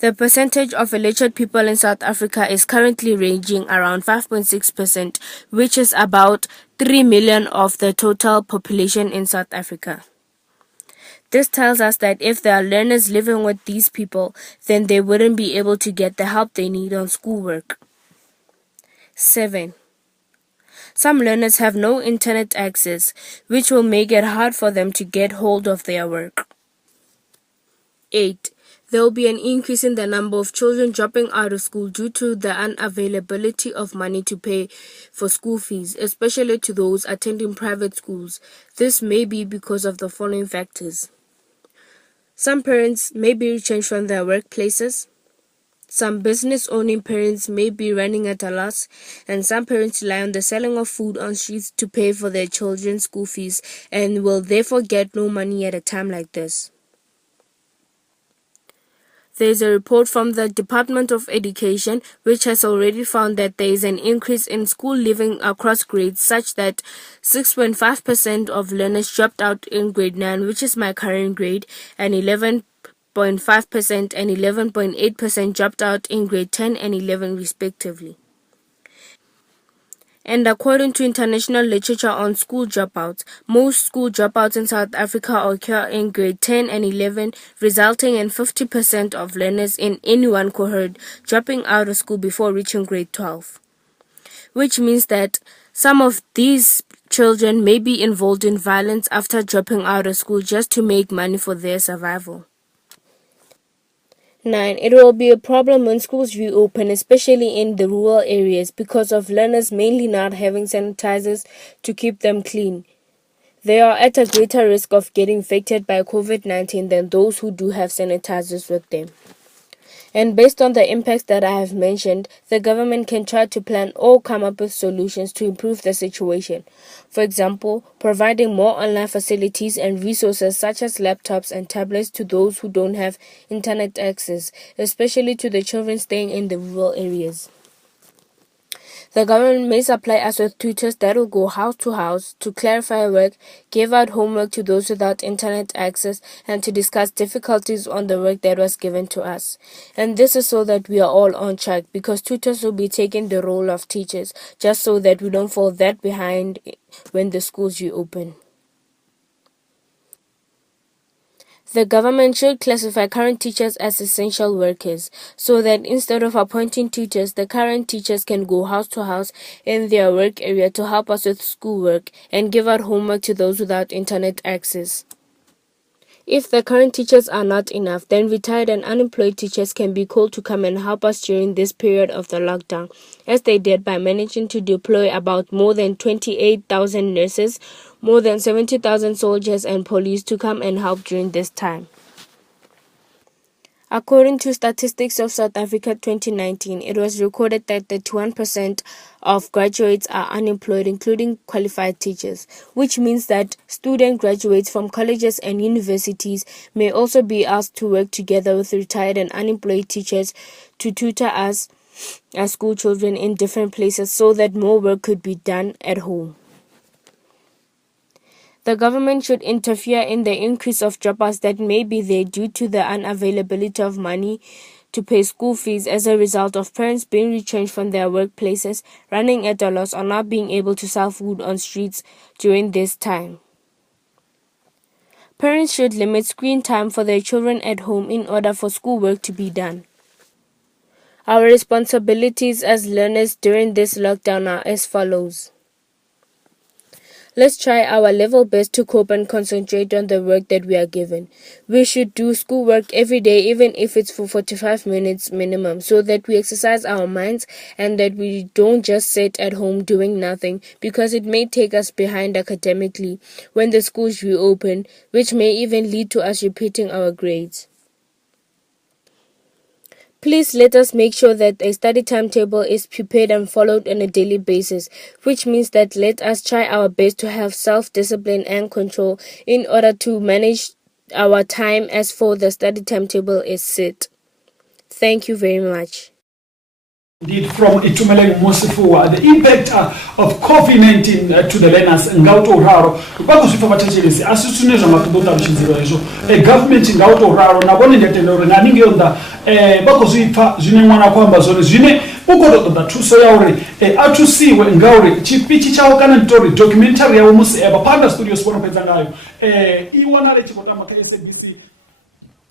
The percentage of illiterate people in South Africa is currently ranging around 5.6%, which is about 3 million of the total population in South Africa. This tells us that if there are learners living with these people, then they wouldn't be able to get the help they need on schoolwork. 7. Some learners have no internet access, which will make it hard for them to get hold of their work. 8. There will be an increase in the number of children dropping out of school due to the unavailability of money to pay for school fees, especially to those attending private schools. This may be because of the following factors. Some parents may be retrenched from their workplaces. Some business-owning parents may be running at a loss, and some parents rely on the selling of food on streets to pay for their children's school fees and will therefore get no money at a time like this. There is a report from the Department of Education which has already found that there is an increase in school leaving across grades such that 6.5% of learners dropped out in grade 9, which is my current grade, and 11.5% and 11.8% dropped out in grade 10 and 11 respectively. And according to international literature on school dropouts, most school dropouts in South Africa occur in grade 10 and 11, resulting in 50% of learners in any one cohort dropping out of school before reaching grade 12. Which means that some of these children may be involved in violence after dropping out of school just to make money for their survival. 9. It will be a problem when schools reopen, especially in the rural areas, because of learners mainly not having sanitizers to keep them clean. They are at a greater risk of getting infected by COVID-19 than those who do have sanitizers with them. And based on the impacts that I have mentioned, the government can try to plan or come up with solutions to improve the situation. For example, providing more online facilities and resources such as laptops and tablets to those who don't have internet access, especially to the children staying in the rural areas. The government may supply us with tutors that will go house to house to clarify work, give out homework to those without internet access, and to discuss difficulties on the work that was given to us. And this is so that we are all on track, because tutors will be taking the role of teachers, just so that we don't fall that behind when the schools reopen. The government should classify current teachers as essential workers, so that instead of appointing tutors, the current teachers can go house to house in their work area to help us with schoolwork and give out homework to those without internet access. If the current teachers are not enough, then retired and unemployed teachers can be called to come and help us during this period of the lockdown, as they did by managing to deploy about more than 28,000 nurses, more than 70,000 soldiers and police to come and help during this time. According to statistics of South Africa 2019, it was recorded that 31% of graduates are unemployed, including qualified teachers, which means that student graduates from colleges and universities may also be asked to work together with retired and unemployed teachers to tutor us as school children in different places so that more work could be done at home. The government should interfere in the increase of dropouts that may be there due to the unavailability of money to pay school fees as a result of parents being retrenched from their workplaces, running at a loss, or not being able to sell food on streets during this time. Parents should limit screen time for their children at home in order for schoolwork to be done. Our responsibilities as learners during this lockdown are as follows. Let's try our level best to cope and concentrate on the work that we are given. We should do schoolwork every day, even if it's for 45 minutes minimum, so that we exercise our minds and that we don't just sit at home doing nothing, because it may take us behind academically when the schools reopen, which may even lead to us repeating our grades. Please let us make sure that a study timetable is prepared and followed on a daily basis, which means that let us try our best to have self-discipline and control in order to manage our time as for the study timetable is set. Thank you very much. Indeed, from Itumeleng Mosifua, the impact of COVID-19 to the learners ngauto raro bakuzifa batachelesi asusunezwa makubota bishinziro ezo government ngauto raro nabone ndetendo nganinge onda bakuzifa zine mwana kwamba zone zine ukodo da tuso yauri atusiwe ngauri chipichi chawo kana story documentary yawo musi Phanda studios bono pedza ngayo iwanale chikotama ka SABC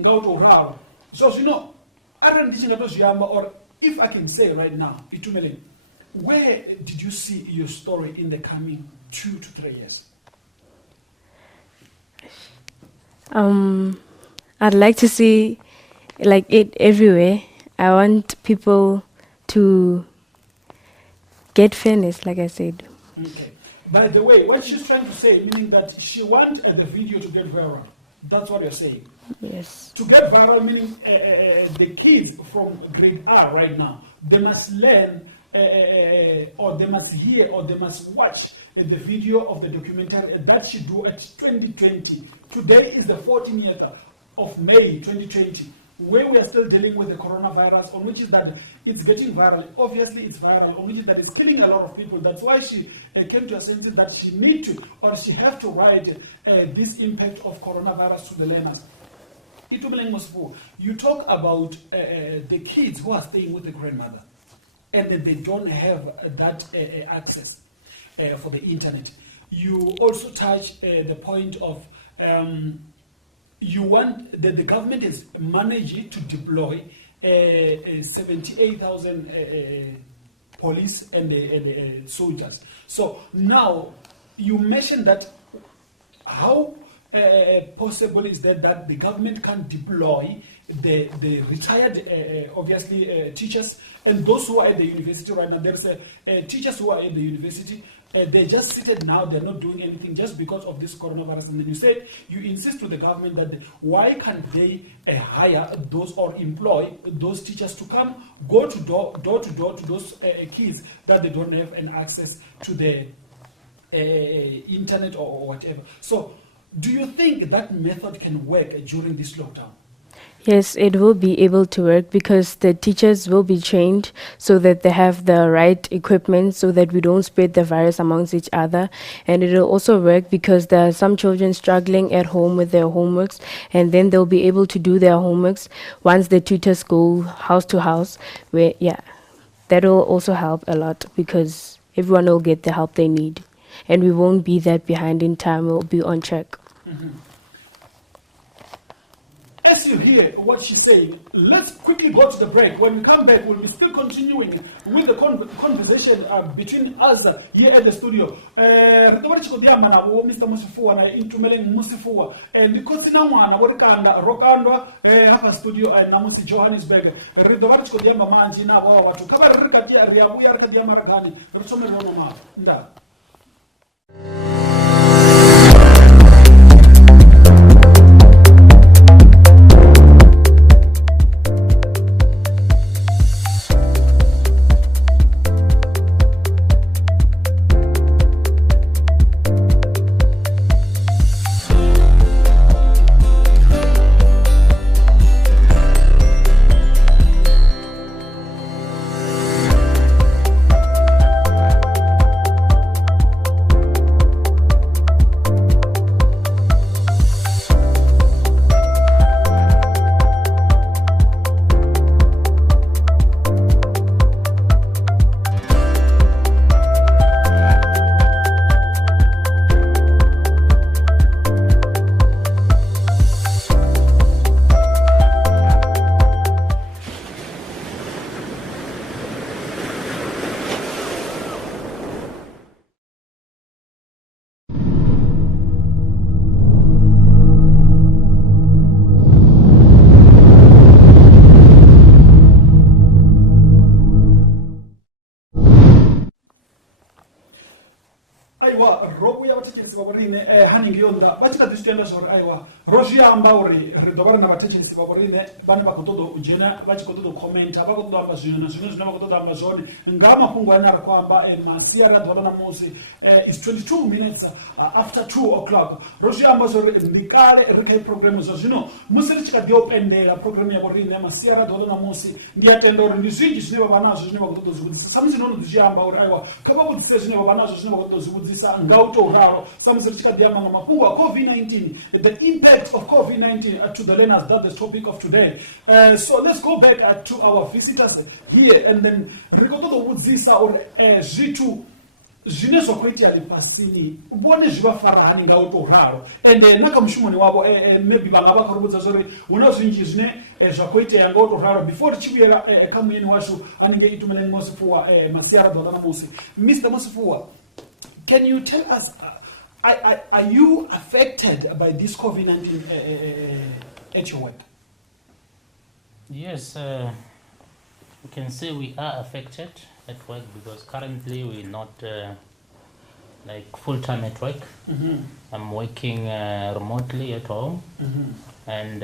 ngauto raro so zvino ara ndichingato zviyamba or if I can say right now, Itumeleng, where did you see your story in the coming 2 to 3 years? I'd like to see like it everywhere. I want people to get fairness, like I said. Okay. By the way, what she's trying to say, meaning that she wants the video to get viral. That's what you're saying? Yes. To get viral, meaning the kids from grade R right now, they must learn or they must hear or they must watch the video of the documentary that she do at 2020. Today is the 14th of May 2020, where we are still dealing with the coronavirus, on which is that it's getting viral. Obviously, it's viral, on which is that it's killing a lot of people. That's why she came to a sense that she need to, or she have to write this impact of coronavirus to the learners. Itumeleng Mosifua, you talk about the kids who are staying with the grandmother, and that they don't have that access for the internet. You also touch the point of you want that the government is managing to deploy 78,000 police and soldiers. So now you mentioned that how possible is that the government can deploy the retired obviously teachers and those who are at the university right now. There's teachers who are at the university. They just seated now, they're not doing anything just because of this coronavirus. And then you said, you insist to the government that why can't they hire those or employ those teachers to come, go to door to door to those kids that they don't have an access to the internet or whatever. So do you think that method can work during this lockdown? Yes, it will be able to work because the teachers will be trained so that they have the right equipment so that we don't spread the virus amongst each other. And it will also work because there are some children struggling at home with their homeworks, and then they'll be able to do their homeworks once the tutors go house to house. Where, yeah, that will also help a lot because everyone will get the help they need. And we won't be that behind in time, we'll be on track. Mm-hmm. As you hear what she's saying, let's quickly go to the break. When we come back, we'll be still continuing with the conversation between us here at the studio. Mr. Mosifua na Itumeleng Mosifua and Kotsina mwana worikanda rokandwa hapa studio na musi Johannesburg. Ridobari chiko diamba manji na watu kabari rikatia riabu ya rikadia maragani. Rusome rono ma nda. Aiwa robo ya batikisi baborine haningi yonda bachika distenda sor aiwa rozviamba uri ridova rina vatechenisi vavo rine vane vakotododzhena vachikotodokomenta vakotodoamba zvinhu nazvimwe zvine vakotodoamba zvone ngamapungu ane ari kuamba masiya radhora namusi is 22 minutes after 2 o'clock rozviamba zvori ndikale rikai programu zvazvino musi richikadiopendera programu yavo rine masiya radhora namusi ndiyatenda uri ndi zvinji zvine vava nazvo zvine vakotodozvikudzisa samusi nono dzichiamba uri aiwa kavakudzise zvine vava nazvo zvine vakotodozvikudzisa ngautouraro samusi richikadiamba ngamapungu aCovid-19 the impact of COVID-19 to the learners. That's the topic of today. So let's go back to our visitors here and then rikotodovudzisa or zvitu zvine zvakuitira pasini ubone zvivafara hani ngautoraro and nakamushumoni wavo maybe vanga vakarubudza zvori una zvinji zvine zvakuitira ngautoraro before tichivuyera kamuyeni washu anenge itumeneni Mosifuwa masiya radhora namusi. Mr. Mosifuwa, can you tell us are you affected by this COVID-19 at your work? Yes, we can say we are affected at work because currently we're not like full-time at work. I'm working remotely at home. And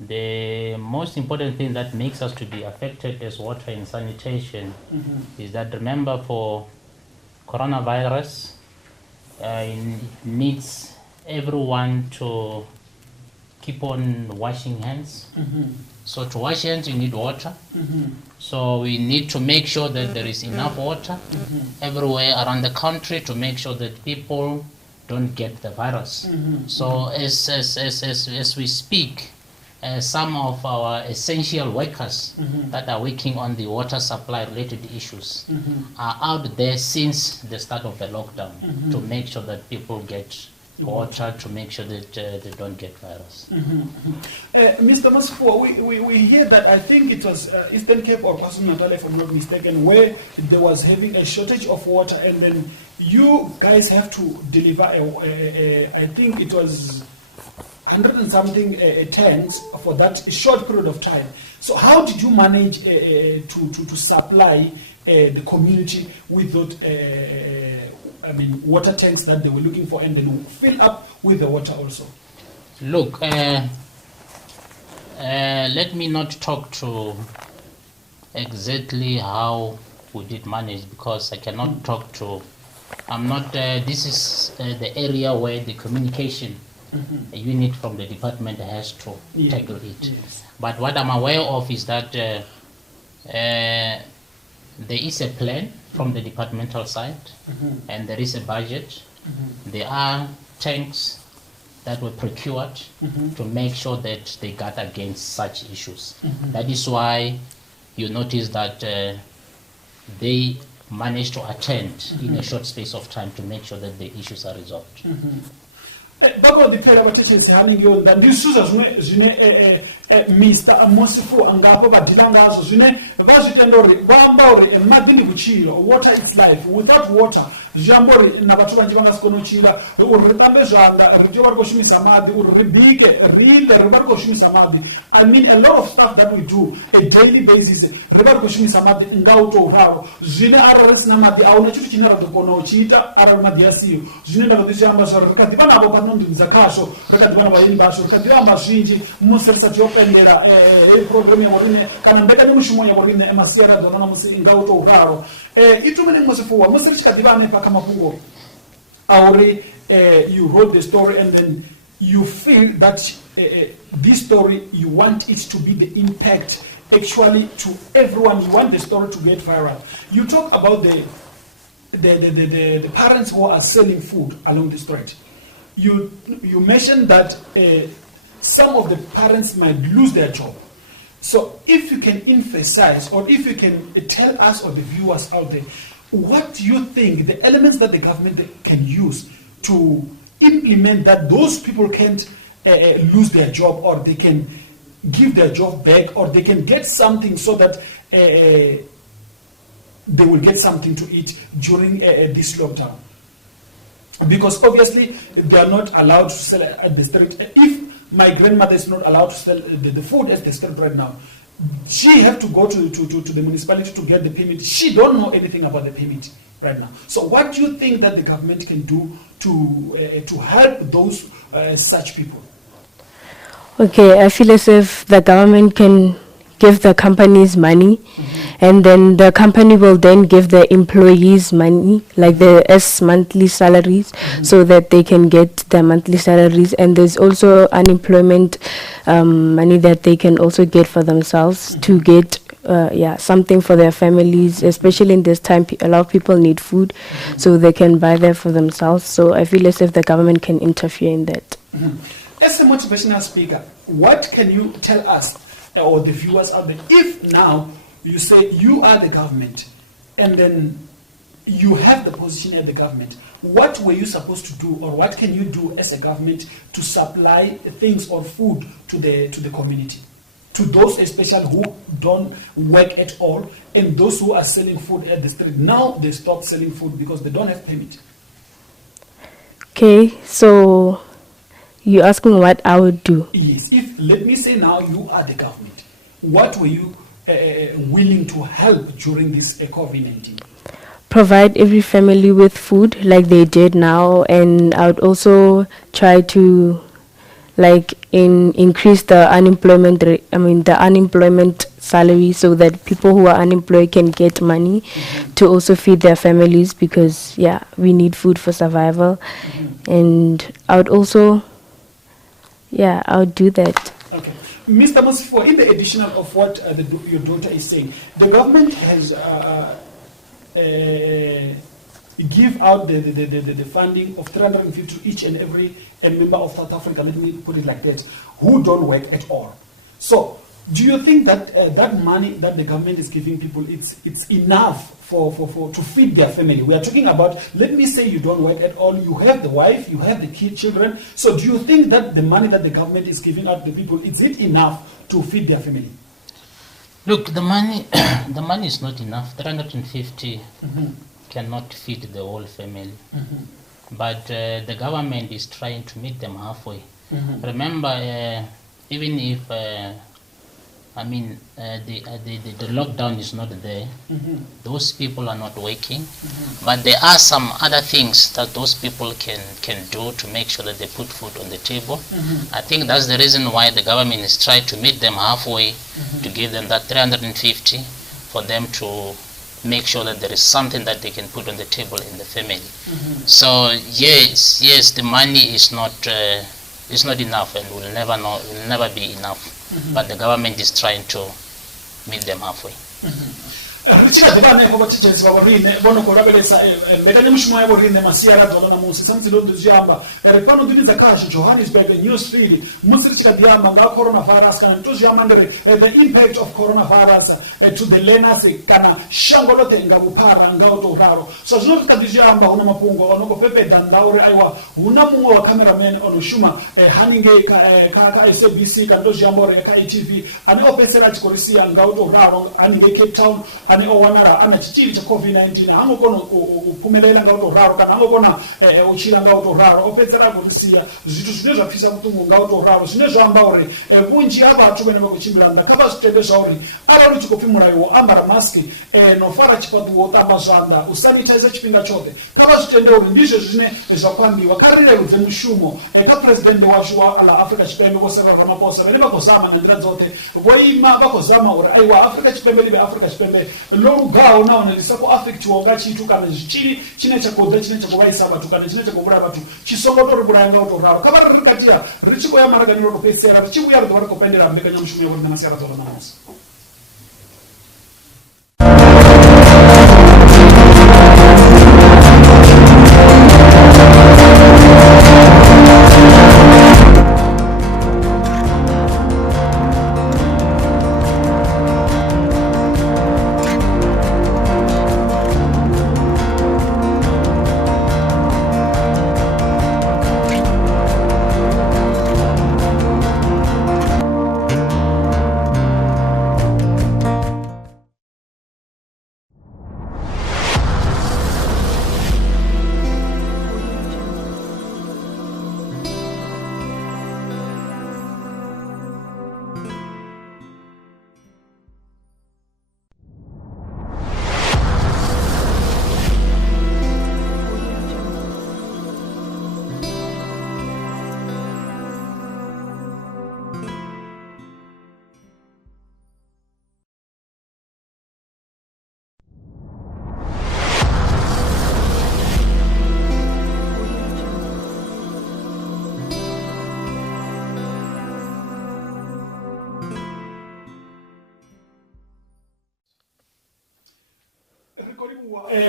the most important thing that makes us to be affected as water and sanitation is that, remember, for coronavirus, it needs everyone to keep on washing hands. So to wash hands, you need water. So we need to make sure that there is enough water everywhere around the country to make sure that people don't get the virus. So as we speak, some of our essential workers that are working on the water supply related issues are out there since the start of the lockdown to make sure that people get water, to make sure that they don't get virus. Mr. Mosifuwa, we hear that I think it was Eastern Cape or KwaZulu-Natal, if I'm not mistaken, where there was having a shortage of water and then you guys have to deliver I think it was 100 and something tanks for that short period of time. So how did you manage to supply the community with those water tanks that they were looking for and then fill up with the water also? Look, let me not talk to exactly how we did manage because I cannot talk to, I'm not, this is the area where the communication a unit from the department has to tackle it. Yes. But what I'm aware of is that there is a plan from the departmental side and there is a budget. There are tanks that were procured to make sure that they guard against such issues. That is why you notice that they managed to attend in a short space of time to make sure that the issues are resolved. Vakodipfera vatechensi hanenge yonda ndisuza zvine Mr. Mosifuwa ngapo vadhila ngazvo zvine vazvitenda uri vaamba uri madhi ndikuchira, water is life, without water zviamba uri na vatu vanji vangasikona kuchira uri ritambe zvanga ritova rikoshumisa madhi uri ribike rile riva rikoshumisa madhi. I mean a lot of stuff that we do a daily basis riva rikoshumisa madhi ngautouraro zvine aro risina madhi auna chitu chine ratokona uchiita arari madhi yasiyo zvine ndakatichiamba zvaro rikadhiva navo panondinza kasho rikadhiva navaini vasho rikadhivamba zvinji muserisa tiopendera program yavo rine kana mbekanyamushumo yavo rine masiya radhora namusi ngautouraro itumene Mosifuwa musi richikadhiva ane pakamapungo auri you wrote the story and then you feel that this story you want it to be the impact actually to everyone. You want the story to get viral. You talk about the parents who are selling food along the street. You mentioned that some of the parents might lose their job. So if you can emphasize or if you can tell us or the viewers out there, what do you think the elements that the government can use to implement that those people can't lose their job or they can give their job back or they can get something so that they will get something to eat during this lockdown? Because obviously they are not allowed to sell at the street. If my grandmother is not allowed to sell the food at the street right now, she have to go to the municipality to get the permit. She don't know anything about the permit right now. So what do you think that the government can do to help those such people? Okay, I feel as if the government can give the companies money, and then the company will then give the employees money, like the monthly salaries, so that they can get their monthly salaries. And there's also unemployment money that they can also get for themselves to get something for their families, especially in this time. A lot of people need food, so they can buy that for themselves. So I feel as if the government can interfere in that. As a motivational speaker, what can you tell us or the viewers out there, if now you say you are the government and then you have the position at the government, what were you supposed to do, or what can you do as a government to supply things or food to the community, to those especially who don't work at all, and those who are selling food at the street? Now they stop selling food because they don't have permit. Okay, so you're asking what I would do? Yes. If, let me say now, you are the government, what were you willing to help during this COVID-19? Provide every family with food like they did now, and I would also try to increase the unemployment rate, the unemployment salary, so that people who are unemployed can get money to also feed their families, because we need food for survival. And I would also I would do that. Okay. Mr. Mosifo, in the additional of what your daughter is saying, the government has give out the funding of 350 to each and every member of South Africa, let me put it like that, who don't work at all. So, do you think that that money that the government is giving people, it's enough to feed their family? We are talking about, let me say you don't work at all, you have the wife, you have the children. So do you think that the money that the government is giving out to people, is it enough to feed their family? Look, the money is not enough. 350 cannot feed the whole family. But the government is trying to meet them halfway. Remember, even if the lockdown is not there, those people are not working, but there are some other things that those people can do to make sure that they put food on the table. I think that's the reason why the government is trying to meet them halfway, to give them that 350 for them to make sure that there is something that they can put on the table in the family. So yes, the money is not enough, and will never be enough. But the government is trying to meet them halfway. Richard vachichenzi vavarine vonokorabelesa mbekanyamushumo yavorine masiyara dzola namusi samdzilondo ziyamba pano ndidza kashi Johannesburg newsfeed musiri chikadiyamba nga coronavirus kana ndoziyamba ndere the impact of coronavirus to the learners kana shango lote ngabuphara ngautoraro so zvinoti kadiziyamba una mapungo vanokopepedha ndauri aiwa una mumwe wa cameraman onoshuma haninge ka SABC kandoziyamba ore ka ITV ane opesera chikorisiya ngautoraro haninge Cape Town ane owanara ana chichiri cha COVID-19 hangokona kuphumelela ngautoraro kana hangokona uchira ngautoraro opedzera kurisiya zvitu zvine zvapfisa mutungu ngautoraro zvine zvamba uri bunji abathu vene vakuchimbiranda kava zvitende zvauri arari chikopfimura iwo ambara maski nofara chikwatuwo tamba zvanda usanitize chipinga chote kava zvitende uri ndizvo zvine zvakwambiwa karirerudze mushumo kapresidende wacho wa Africa Chipembe Vosera Ramaphosa vene vakozama nenzira dzote voima vakozama uri aiwa Africa Chipembe live Africa Chipembe lorugawo naona lisako affect wonga chitu kana zvichiri chine chakodza chine chakuvaisa vatu kana chine chakuvura vatu chisongotori buranga utoraro kava ririkatira richikoya maraganiro ropesera richiuya rudo vari kupendera mbekanyamushumo yavorina masiyara dzola namusi.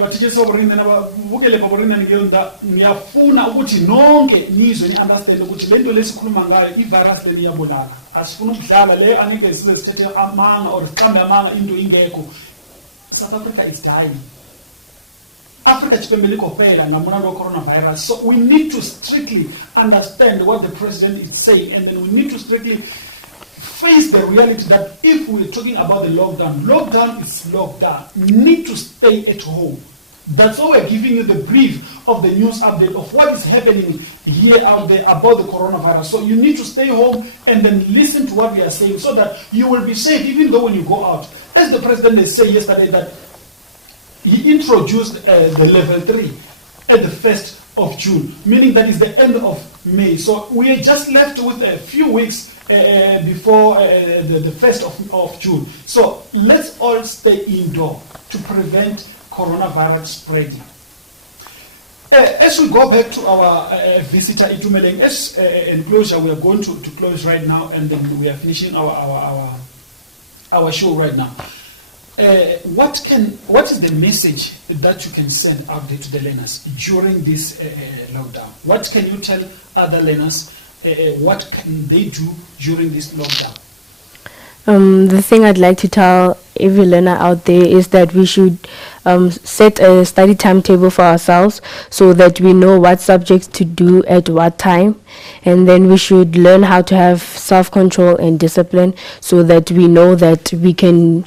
bathitshe soburinda nababukele baburinda ngiyonda ngiyafuna ukuthi nonke nizwe ni understand ukuthi lento lesikhuluma ngayo ivirus leli iyabulala asifuna ukudlala le angeke sibe sithethe amanga or siqambe amanga into ingekho. South Africa is dying. Africa chipembele kuphela ngamona lo coronavirus. So we need to strictly understand what the president is saying, and then we need to strictly face the reality that if we're talking about the lockdown is lockdown. You need to stay at home. That's why we're giving you the brief of the news update of what is happening here out there about the coronavirus. So you need to stay home and then listen to what we are saying so that you will be safe even though when you go out. As the president said yesterday that he introduced the level 3 at the 1st of June, meaning that is the end of May. So we are just left with a few weeks before the 1st of June. So let's all stay indoor to prevent coronavirus spreading. As we go back to our visitor Itumeleng, as in closure, we are going to close right now, and then we are finishing our show right now. What is the message that you can send out there to the learners during this lockdown? What can you tell other learners? What can they do during this lockdown? The thing I'd like to tell every learner out there is that we should set a study timetable for ourselves so that we know what subjects to do at what time, and then we should learn how to have self-control and discipline so that we know that we can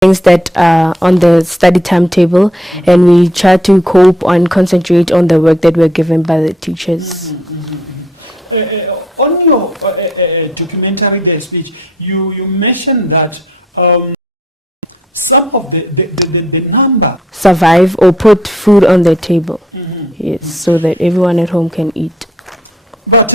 things that are on the study timetable, and we try to cope and concentrate on the work that we're given by the teachers. On your documentary speech, you mentioned that some of the number survive or put food on their table. Yes, so that everyone at home can eat. But